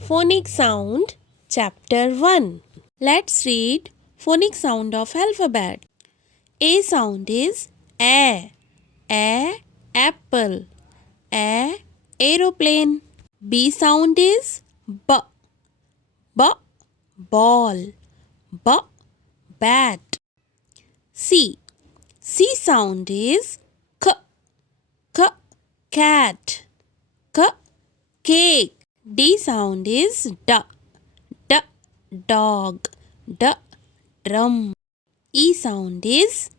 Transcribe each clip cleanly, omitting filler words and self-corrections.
Phonic Sound Chapter 1. Let's read phonic sound of alphabet. A sound is A, apple, A, aeroplane. B sound is B, ball, B, bat. C sound is K, cat, K, cake. D sound is D, dog, D, drum. E sound is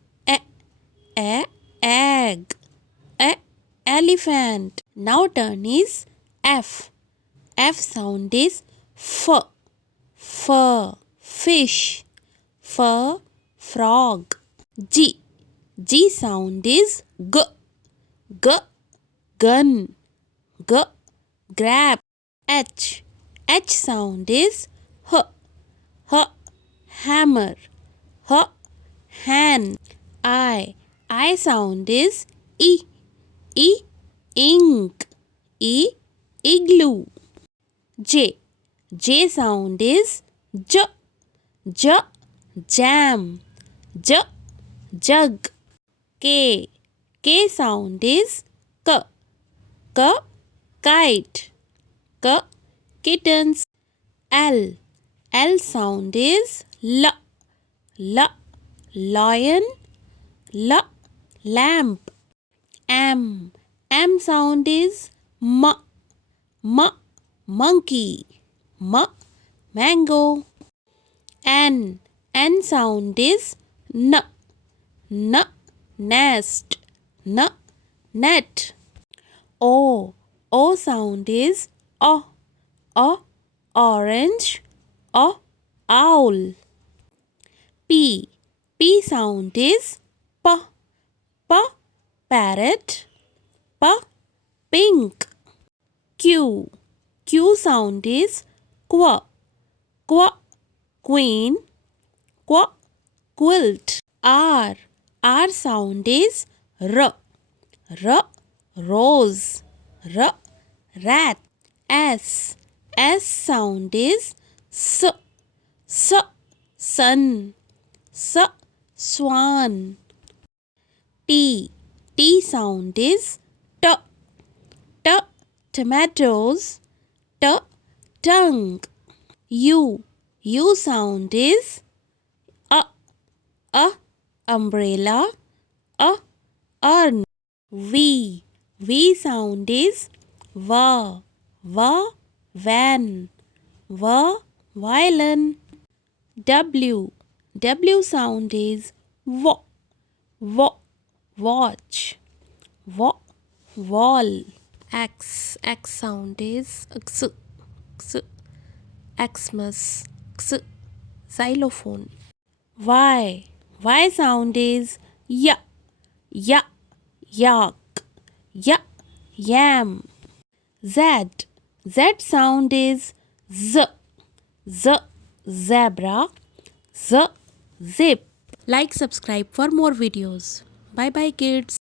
egg, elephant. Now turn is F. F sound is fur, fish, frog. G sound is gun, grab. H sound is hammer, hand. I sound is ink, igloo. J sound is jam, jug. K sound is kite, kittens. L sound is lion, lamp. M sound is monkey, mango. N sound is nest, net. O sound is orange, owl. P sound is parrot, pink. Q sound is queen, quilt. R sound is rose, rat. S sound is sun, swan. T sound is tomatoes, tongue. U sound is umbrella, urn. V sound is van, violin. W sound is watch, wall. X sound is Xmas, xylophone. Y sound is yak, yam. Z sound is zebra, zip. Like, subscribe for more videos. Bye bye kids.